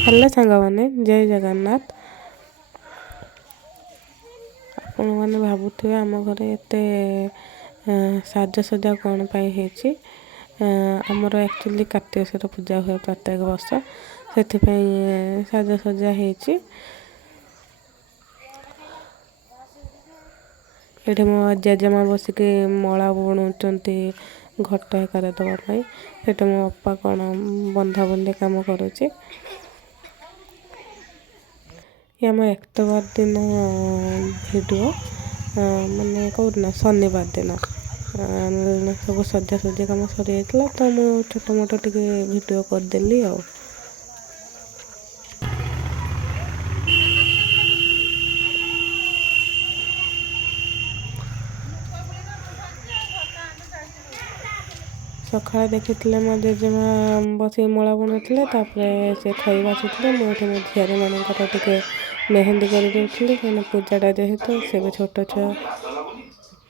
Hello सांगमाने जय जगन्नाथ। आपण मैंने भावुवे आम घरे एत साजसजा कौन है आमर एक्चुअली कार्तिकेश्वर पूजा हुए प्रत्येक वर्ष से साजसजा ये मो जेजेमा बसिक मला बुणुंट घट हेकार देवाई से मो अपा कौन बंधा बंधी कम करुचे। ये आम एतवार दिन भिडियो मानने कौन शनिवार दिन सब सजासजी कम सरी जाता तो मुझे छोट मोट टे भिड करदेली आ। सका देखी मो जेजेमा बस मला बुणुले से खई बाछुले मुझे मो झील मानकर टे मेहंदी कर पूजाटा जेहेतु से भी छोट छुआ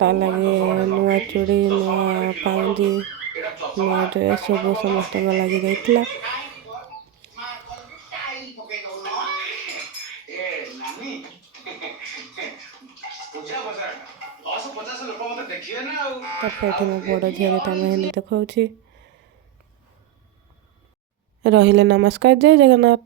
ता लगे नुआ चूड़ी नुआ पाउंजी नुआ ड्रेस सब समस्त लगी जाइए। मो बड़ झील मेहंदी देखा रही। नमस्कार जय जगन्नाथ।